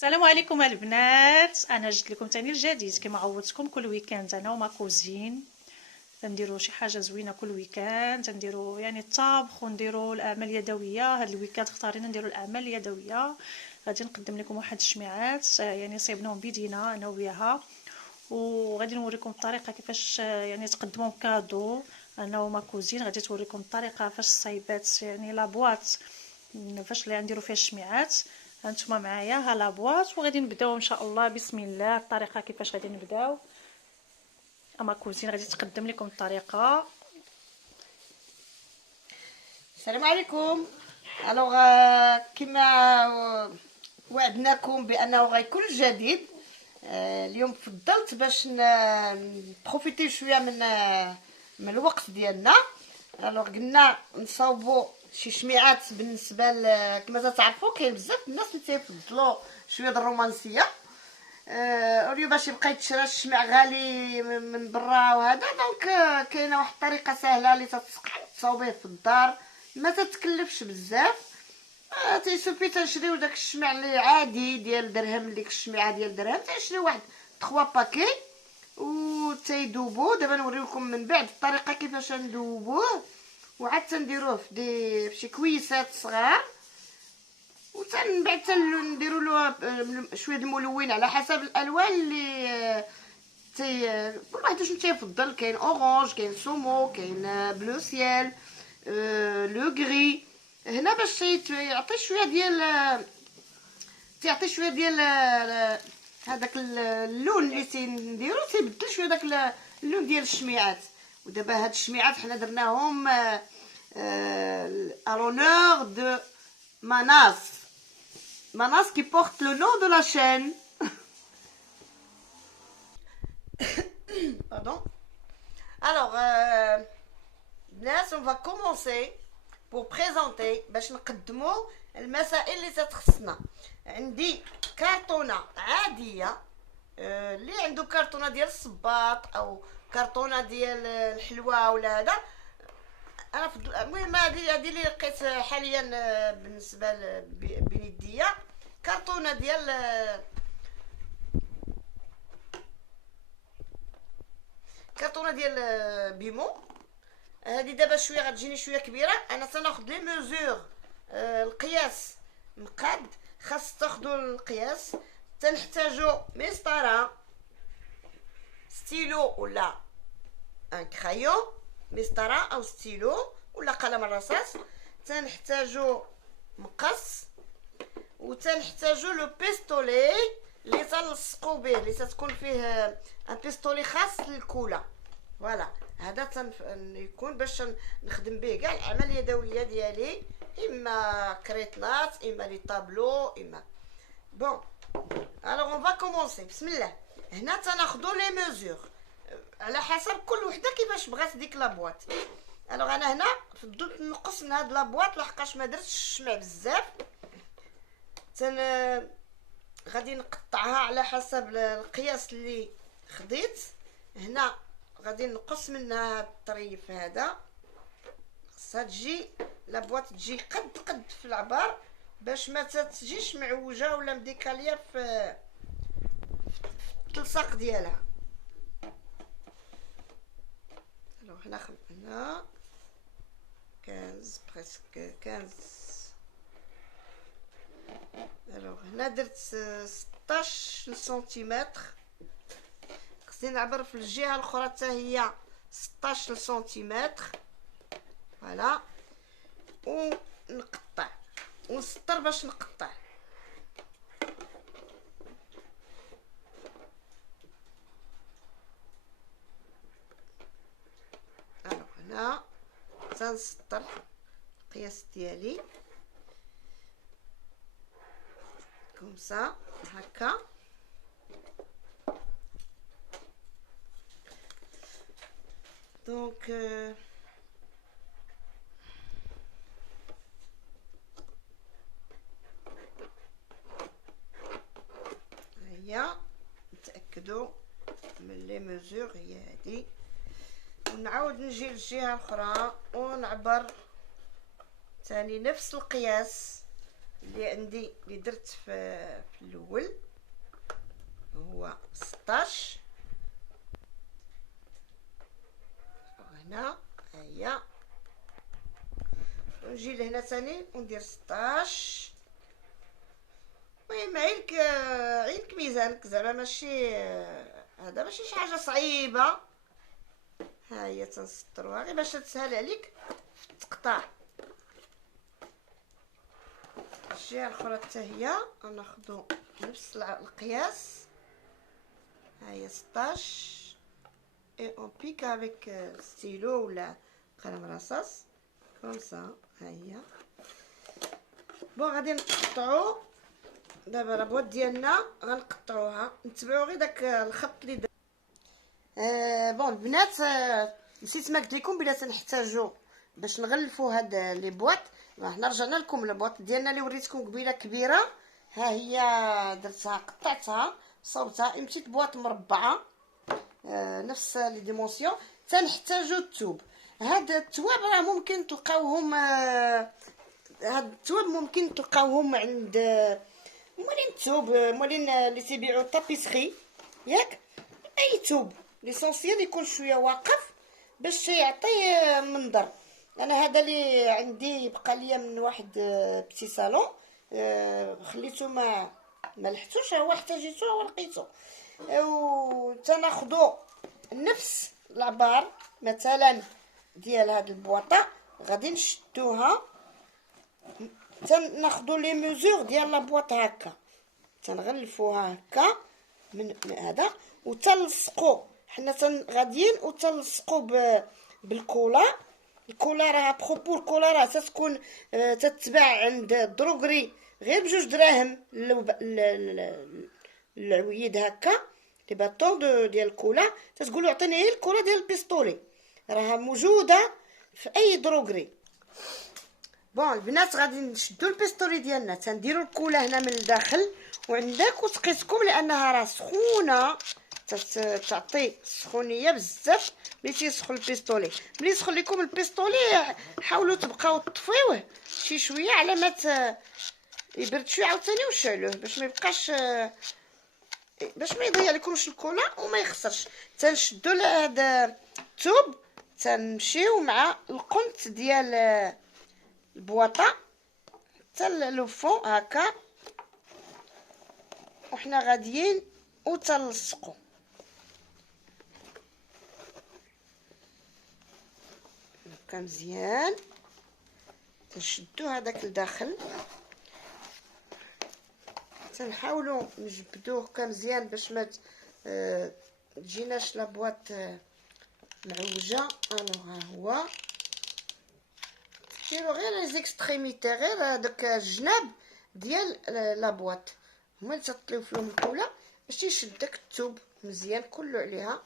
السلام عليكم البنات. انا جيت لكم تاني الجديد كما عودتكم كل ويكاند انا وما كوزين نديروا شي حاجه زوينه. كل ويكاند نديروا يعني الطبخ ونديروا الاعمال اليدويه. هذا الويكاند اختارينا نديروا الاعمال اليدويه. غادي نقدم لكم واحد الشميعات يعني صيبناهم بيدينا انا وياها، وغادي نوريكم الطريقه كيفاش يعني تقدموهم كادو. انا وما كوزين غادي توريكم الطريقه فاش صايبات يعني لابواط فاش اللي نديروا فيها الشميعات. هانتوما معايا ها لابواط وغادي نبداو ان شاء الله. بسم الله. الطريقه كيفاش غادي نبداو، اما كوزين غادي تقدم لكم الطريقه. السلام عليكم. الوغ كما وعدناكم بانه غيكون جديد. اليوم فضلت باش نبروفيتي شويه من الوقت ديالنا. الوغ قلنا نصاوبوا شي شميعات بالنسبه كما تعرفوا كاين بزاف الناس اللي تيفضلوا شويه د الرومانسيه. اليوم باش يبقى يتشرى الشمع غالي من برا وهذا، دونك كاينه واحد الطريقه سهله اللي تصاوبيه في الدار، ما تتكلفش بزاف. تيسوفي تنشريو داك الشمع اللي عادي ديال درهم، ديك الشميعه ديال درهم تنشريو واحد 3 باكي و تيذوبوا. دابا نوريكم من بعد الطريقه كيفاش ندوبوه، وعاد تنديروه في شي كويسات صغار، ومن بعد نديروا له شويه الملون على حسب الالوان اللي كل واحد شنو تيفضل. كاين اورانج، كاين سومو، كاين بلو سيال، لو غري. هنا باش يعطي شويه ديال هذاك اللون اللي تنديرو، تيبدل شويه داك اللون ديال الشميعات. ودابا هاد الشميعات حنا درناهم à l'honneur de Manas qui porte le nom de la chaîne. Pardon. Alors, on va commencer pour présenter باش نقدموا المسائل اللي تتخصنا. عندي كرتونه عاديه، اللي عنده كرتونه ديال الصباط او كرتونه ديال الحلوى ولا هذا. انا المهم هذه اللي لقيت حاليا بالنسبه بيديا، كرتونه ديال بيمو. هذه دابا شويه غتجيني شويه كبيره. انا تناخذ لي ميزور، القياس مقاد، خاص تاخذوا القياس. تنحتاجوا مسطره، ستيلو ولا ان كرايون، مسطره او ستيلو ولا قلم الرصاص. تنحتاجوا مقص، وتنحتاجوا لو بيستولي اللي تنلصقوا به، اللي تكون فيه ان بيستولي خاص للكولا. فوالا هذا يكون باش نخدم به كاع الاعمال اليدويه ديالي، اما كريطنات، اما لي طابلو، اما بون. الوغ اون فا كومونسي. بسم الله. هنا تناخذوا لي ميزور على حسب كل وحده كيفاش بغات ديك لابواط. الوغ انا هنا فضلت نقص من هاد لابواط لحقاش ما درتش الشمع بزاف. غادي نقطعها على حسب القياس اللي خديت. هنا غادي نقص منها هاد الطريف هذا، خصها تجي لابواط تجي قد في العبار باش ما تجيش معوجه ولا مديكاليه في التلصاق ديالها. هنا هنا 15 بريسك 15. هنا درت 16 سنتيمتر، خصني نعبر في الجهه الاخرى حتى هي 16 سنتيمتر. فوالا، ونقطع ونسطر باش نقطع. هنا تنسطر القياس ديالي كومسا هكا. دونك هيا نتاكدوا من لي ميزور هي هذه، ونعاود نجي للجهه الاخرى ونعبر ثاني نفس القياس اللي عندي اللي درت في الاول. تاني وندير 16. المهم عينك ميزانك زعما ماشي هذا ماشي شي حاجه صعيبه. ها هي تنسطروها غير باش تسهل عليك في التقطاع. الجهه الاخرى حتى هي غناخدو نفس القياس. ها هي 16 اي اون بيك افيك ستيلو ولا قلم رصاص كوم سا. ها هي بون غادي نقطعو دابا لابواط ديالنا غنقطعوها. نتبعو غير داك الخط اللي بون البنات نسيت ما قلت لكم بلا تنحتاجو باش نغلفوا هاد لي بواط. حنا رجعنا لكم البواط ديالنا اللي وريتكم قبيله كبيره. ها هي درتها قطعتها صوبتها مشيت بواط مربعه نفس لي ديمونسيون. تنحتاجو الثوب. هاد التواب راه ممكن تلقاوهم هاد التواب ممكن تلقاوهم عند مولين الثوب مولين اللي تيبيعوا طابيسري ياك. اي ثوب ليسونسيال يكون شويه واقف باش يعطي منظر. انا هذا اللي عندي بقى ليا من واحد بتي صالون خليته ما لحتوش هو احتاجيته هو لقيته. و تناخذوا نفس العبار مثلا ديال هاد البواطه غادي نشدوها. تناخذوا لي ميزور ديال لا بواط هكا تنغلفوها هكا من هذا وتلصقوا. حنا غاديين وتلصقوا بالكولا. الكولا راه بروبو الكولا راه تتكون تتباع عند الدروغري غير ب2 دراهم العويد هكا لي باطون ديال الكولا. تتقولوا عطيني غير الكولا ديال البيستولي راها موجوده في اي دروغري. بون البنات غادي نشدو البيستولي ديالنا تنديروا الكولا هنا من الداخل وعندك وتقيسكم لانها راه سخونه تعطي سخونيه بزاف. ملي تيسخن البيستولي ملي يسخن لكم البيستولي حاولوا تبقاو تطفيوه شي شويه على ما يبرد شويه عاوتاني وشعلوه باش ما يبقاش باش ما يضيع لكمش الكولا وما يخسرش. تنشدوا لهذا الثوب تنمشيو مع القنت ديال البواطه حتى لو فون هكا وحنا غاديين وتلصقوا. هكا مزيان تنشدو هذاك لداخل. تنحاولوا نجبدوه هكا مزيان باش ما تجيناش لابواط معوجه. الوغ ها هو ديروا غير لي زيكستريميتي غير هذاك الجناب ديال لابواط هما اللي تطليو فيهم الكولا باش يشد داك الثوب مزيان كله عليها.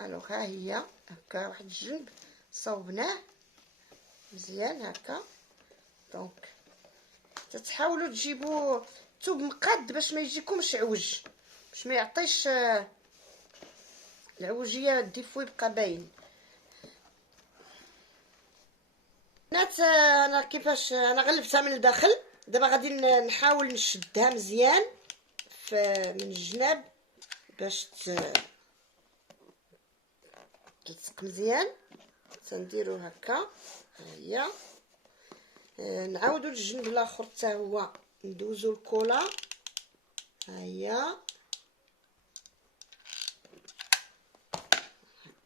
الوغ ها هي هكا واحد الجنب صوبناه مزيان هكا. دونك تتحاولوا تجيبوا الثوب مقاد باش ما يجيكمش عوج باش ما يعطيش العوجيه الديفو يبقى باين. بنات انا كيفاش انا غلفتها من الداخل. دابا غادي نحاول نشدها مزيان من الجناب باش تلصق مزيان. تنديرو هكا ها هي. نعاودو الجنب الاخر حتى هو ندوزو الكولا ها هي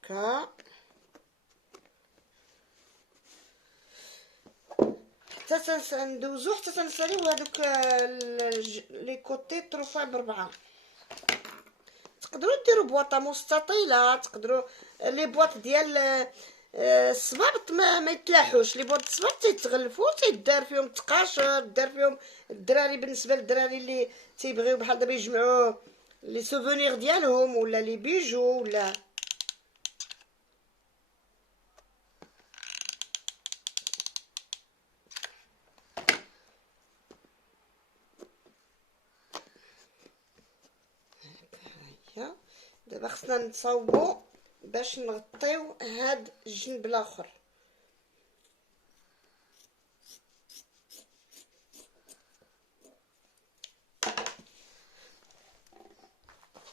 هكا حتى ندوزو حتى تنساليو هذوك لي كوتي طروفا ب4. تقدروا ديروا بواطه مستطيله. تقدروا لي بواط ديال الصبابط ما يتلاحوش. لي بواط الصبابط تيتغلفوا تيدار فيهم التقاشر دار فيهم الدراري. بالنسبه للدراري اللي تيبغيو بحال دابا يجمعوا لي سوفونير ديالهم ولا لي بيجو ولا دابا خصنا نصاوبوا باش نغطيو هاد الجنب الاخر.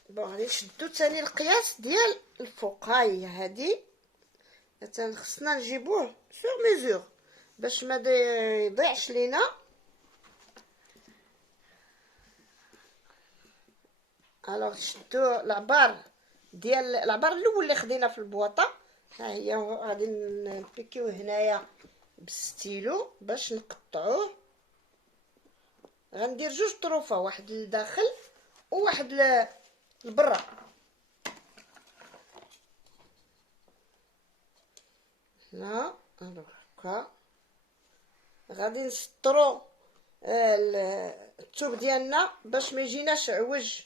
بون غادي نشدو ثاني القياس ديال الفوق. ها هي هادي خصنا نجيبوه سور ميزور باش ما يضيعش لينا. الوغ شدو العبار ديال العبار الاول اللي خدينا في البواطه، ها هي غادي نبيكيوه هنايا بالستيلو باش نقطعوه. غندير جوج طروفه، واحد للداخل وواحد لبرا. هنا الوغ هكا غادي نسطرو الثوب ديالنا باش ما يجيناش عوج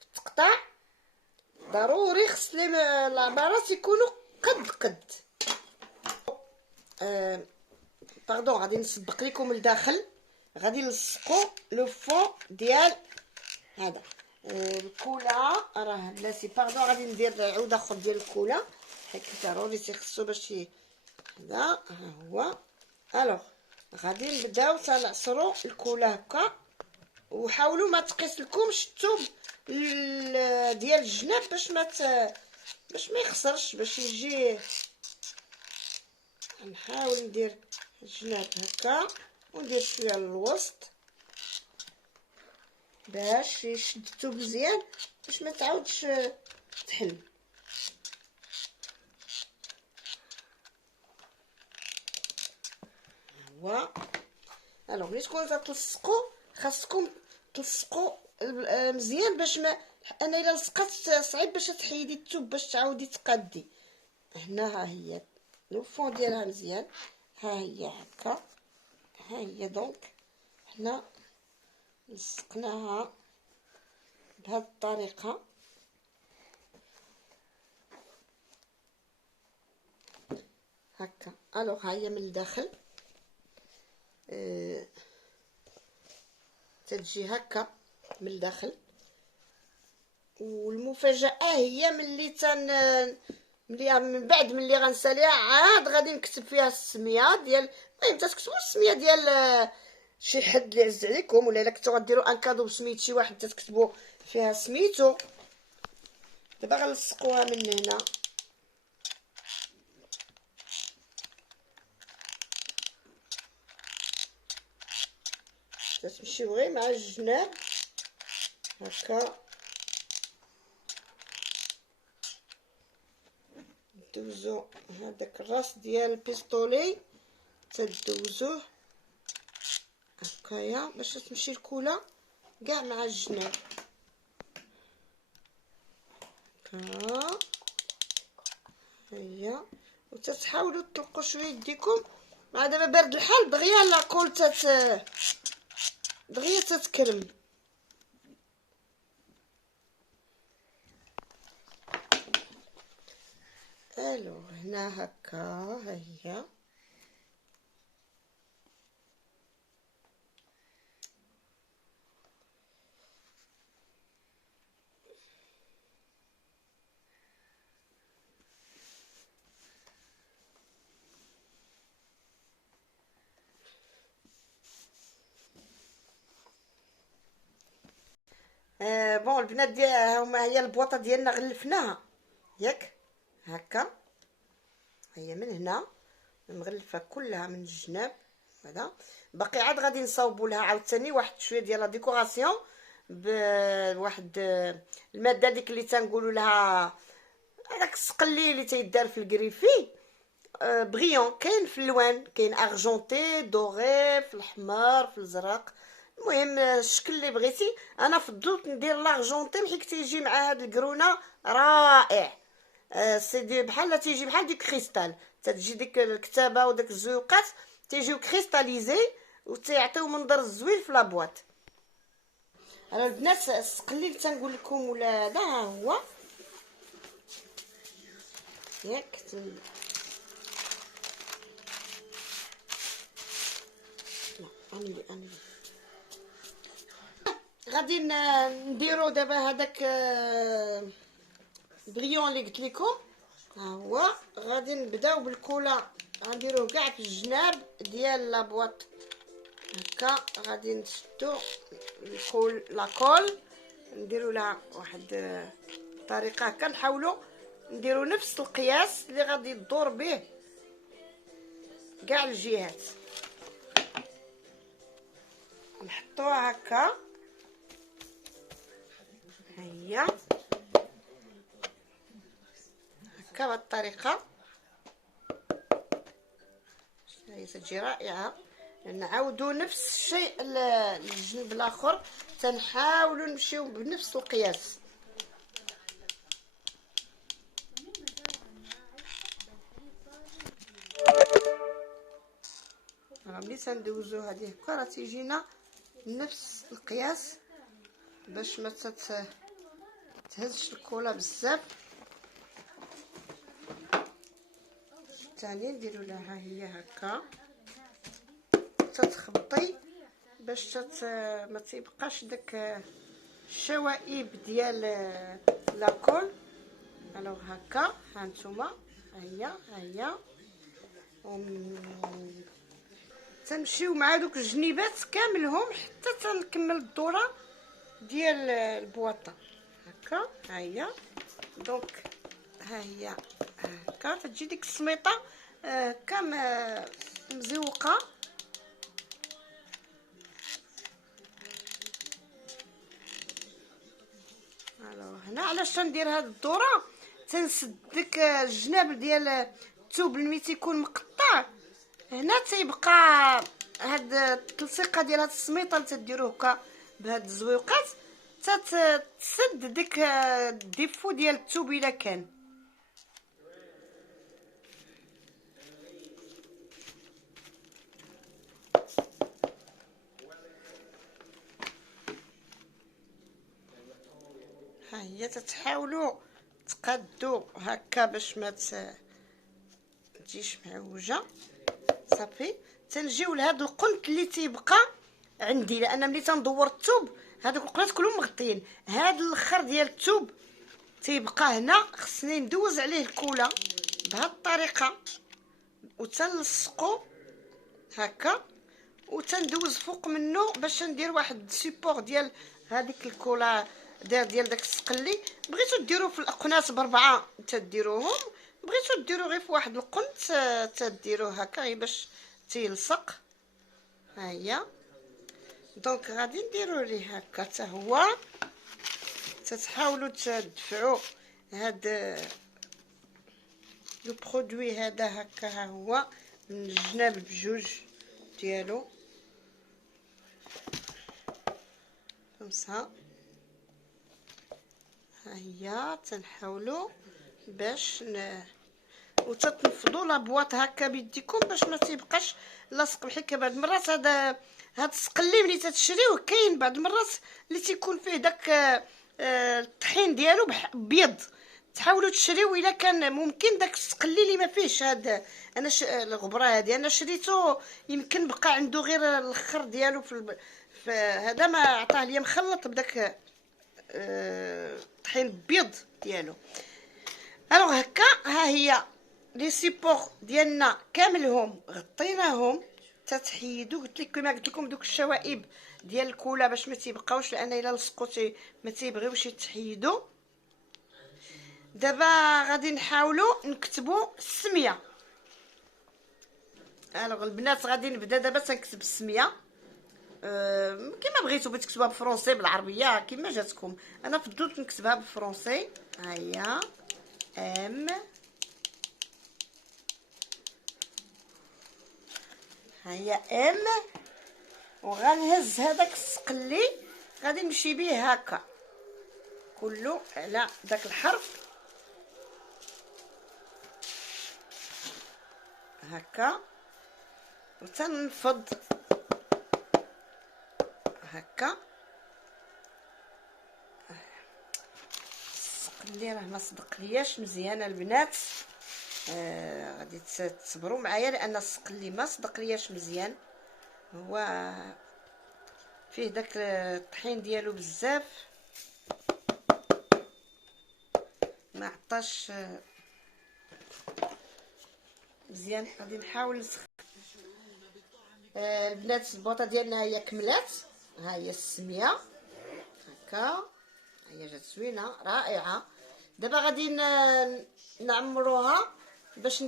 في التقطاع. ضروري خص العبارات يكونوا قد باردون. غادي نسبق لكم الداخل، غادي نلصقوا لو فون ديال هذا الكولا. راه بلاتي باردون، غادي ندير عود اخر ديال الكولا حيت ضروري تيخصو باش هذا ها هو. الوغ غادي نبداو تنعصروا الكولا هكا، وحاولوا ما تقيس لكمش الثوب ديال الجناب باش ما يخسرش، باش يجي. نحاول ندير الجناب هكا وندير شويه للوسط باش يشد الثوب مزيان، باش ما تعاودش تحل. هو الوغ ملي تكونوا تلصقوا خاصكم تلصقوا مزيان باش ما، انا الا لصقت صعيب باش تحيدي الثوب باش تعاودي تقادي. هنا ها هي لو فون ديالها مزيان، ها هي هكا، ها هي. دونك هنا لصقناها بهذه الطريقه هكا. الوغ ها هي من الداخل تتجي هكا من الداخل. والمفاجاه هي ملي من بعد ملي غنساليها عاد غادي نكتب فيها السميه ديال، المهم تكتبوا السميه ديال شي حد اللي عز عليكم، ولا الا كنتو غديروا ان كادو بسميت شي واحد تكتبوا فيها سميتو. دابا غنلصقوها من هنا تمشيو غير مع الجناب هكا. دوزو هذاك الراس ديال البيستولي تدوزوه هكايا باش تمشي الكولا كاع مع الجناب هكا. هيا وتتحاولوا تطلقوا شويه يديكم، مع دابا بارد الحال دغيا لاكول دغيا تتكرم. الو هنا هكا ها هي. بون البنات ديال هما هي البواطه ديالنا غلفناها ياك هكا. هي من هنا مغلفه كلها من الجناب هذا. باقي عاد غادي نصاوبوا لها عاوتاني واحد شويه ديال لا ديكوراسيون بواحد الماده ديك اللي تنقولوا لها هذاك السقلي اللي تيدار في الكريفي بغيون. كاين في الالوان، كاين ارجونتي، دوغي، في الاحمر، في الازرق. المهم الشكل اللي بغيتي. انا فضلت ندير لارجونتي حيت تيجي مع هاد الكرونه رائع. سي دي بحال تيجي بحال ديك كريستال، تتجي ديك الكتابه وداك الزيوقات تيجيو كريستاليزي وتيعطيو منظر زوين في لابواط. انا البنات السقلي اللي تنقول لكم ولا هذا ها هو ياك اني غادي نديرو دابا هذاك بريون اللي قلت لكم ها هو. غادي نبداو بالكولا، غنديروه كاع في الجناب ديال لابواط هكا. غادي نشدو لاكول نديرو لها واحد الطريقه هكا. نحاولوا نديرو نفس القياس اللي غادي تدور به كاع الجهات. نحطوها هكا، هيا هكا بهاد الطريقه. هي تجي رائعه. نعاودوا نفس الشيء للجنب الاخر، تنحاولوا نمشيو بنفس القياس. ملي تندوزو هذه هكا راه تيجينا نفس القياس باش ما تهزش الكولا بزاف. ثاني نديرو لها هي هكا تتخبطي باش ما تيبقاش داك الشوائب ديال لاكول. الوغ هكا هانتوما، هيا تنمشيو مع دوك الجنيبات كاملهم حتى تنكمل الدوره ديال البواطه. هكا هيا دونك هي هكا تجي ديك السميطه هكا مزوقه. هنا علاش تندير هاد الدوره، تنسد ديك الجناب ديال الثوب ملي تيكون مقطع. هنا تيبقى هاد التلصيقه ديال هاد السميطه اللي تديروه هكا بهاد الزويقات تسد ديك الديفو ديال الثوب الا كان. ها هي تتحاولوا تقادوا هكا باش ما تجيش معوجه. صافي تنجيو لهاد القنت اللي تيبقى عندي، لان ملي تندور الثوب هادوك القنات كلهم مغطيين. هاد الاخر ديال الثوب تيبقى هنا، خصني ندوز عليه الكولا بهاد الطريقه وتنلصقو هكا وتندوز فوق منه باش ندير واحد سيبور ديال هذيك الكولا ديال داك السقلي. بغيتو ديروا في الاقناص بربعه تديروهم، بغيتو ديروا غير في واحد القنت تديروه هكا غير باش تيلصق. ها هي دونك غادي نديروا ليه هكا حتى هو. تتحاولوا تدفعوا هاد لو برودوي هذا هكا، ها هو من الجناب بجوج ديالو خمسة. ها هي تنحاولوا باش وتتنفضوا لابواط هكا بيديكم باش ما تيبقاش لاصق. بحال بعض المرات هاد السقلي ملي تتشريوه كاين بعض المرات اللي تيكون فيه داك الطحين ديالو بيض. تحاولوا تشريو الا كان ممكن داك السقلي اللي ما فيهش هاد الغبره هادي. انا شريته يمكن بقى عنده غير الاخر ديالو في هذا، ما عطاه ليا مخلط بداك الطحين بيض ديالو. الوغ هكا ها هي لي سيبور ديالنا كاملهم غطيناهم. تتحيدوا قلت لك كما قلت لكم دوك الشوائب ديال الكولا باش ما تيبقاوش، لان الا لصقوا ما تيبغيوش يتحيدوا. دابا غادي نحاولوا نكتبوا السميه. الوغ البنات غادي نبدا دابا تنكتب السميه كما بغيتو، بغيت تكتبوها بالفرنسي بالعربيه كما جاتكم. انا فضلت نكتبها بالفرنسي. ها هي ام، ها هي ام، وغنهز هذاك السقلي غادي نمشي بيه هكا كله على داك الحرف هكا وتنفض هكا. السقلي راه ما صدق لياش مزيان البنات، غادي تصبروا معايا لان السقلي ما صدق لياش مزيان. هو فيه داك الطحين ديالو بزاف، ما عطاش مزيان. غادي نحاول نسخن. البنات البوطه ديالنا هي كملات. ها هي السميه هكا، هي جات زوينه رائعه. دابا غادي نعمروها باش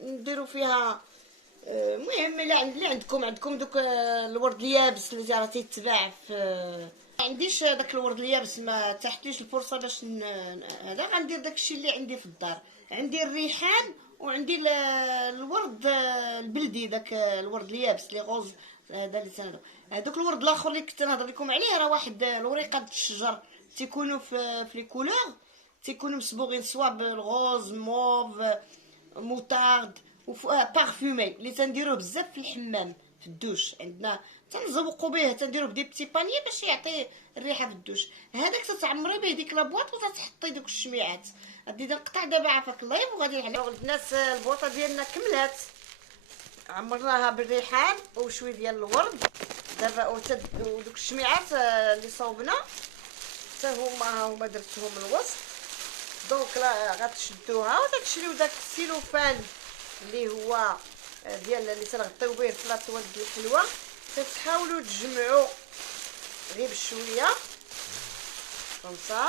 نديرو فيها المهم اللي عندكم دوك الورد اليابس اللي راه تيتباع في ما عنديش داك الورد اليابس، ما تحتليش الفرصه باش هذا غندير داكشي اللي عندي في الدار. عندي الريحان وعندي الورد البلدي، داك الورد اليابس لي غوز، هذا اللي تنهضر. هذوك الورد الاخر اللي كنت نهضر لكم عليه راه واحد الوريقات الشجر تيكونوا في لي كولور، تيكونوا مصبوغين سوا بالغوز موف موتارد بارفومي اللي تنديروه بزاف في الحمام في الدوش عندنا، تنزوقوا به، تنديروه بدي بتي باني باش يعطي الريحه في الدوش. هذاك تتعمري به ديك لابواط وتحطي دوك الشميعات. غادي نقطع دابا عافاك اللايف وغادي نحل الناس. البوطه ديالنا كملات، عمرناها بالريحان وشويه ديال الورد دابا ودوك الشميعات اللي صوبنا حتى هما درتهم الوسط. دونك لا غتشدوها وتشريو داك السيلوفان اللي هو ديال اللي تنغطيو به البلاطوات ديال الحلوى، تحاولوا تجمعوا غير بشويه كونسا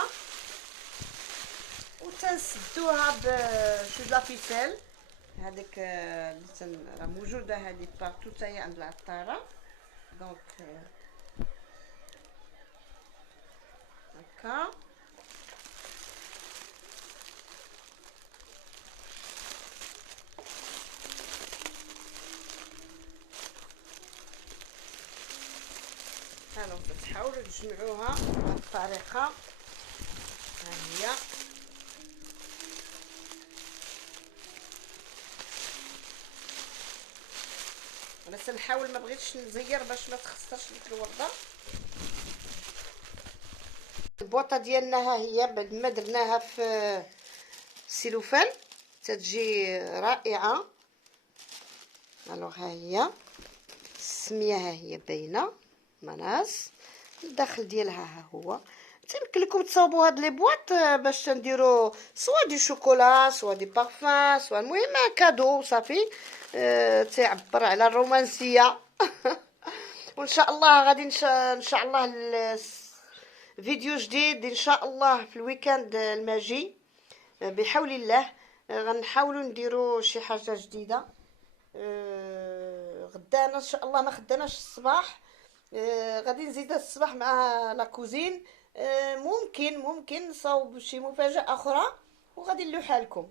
وتنسدوها بشويه لافيسيل هذيك اللي راه موجوده هذه بارتو حتى هي عند العطاره. دونك هكا هانتوما تحاولوا تجمعوها بهذه الطريقه. ها هي انا تنحاول ما بغيتش نزير باش ما تخسرش ديك الورده. البوطه ديالنا ها هي بعد ما درناها في السيلوفان تتجي رائعه. الوغ ها هي السميه، ها هي باينه مناس. الداخل ديالها ها هو. يمكن لكم تصاوبوا هاد لي بواط باش نديرو سوا دي شوكولا سوا دي بارفان سوا، المهم كادو صافي. تعبر على الرومانسيه. وان شاء الله غادي ان شاء الله فيديو جديد ان شاء الله في الويكاند الماجي بحول الله. غنحاولوا نديروا شي حاجه جديده. غدانا ان شاء الله ما خداناش الصباح، غادي نزيد الصباح مع لا كوزين. ممكن نصاوب شي مفاجاه اخرى وغادي نلوحها لكم.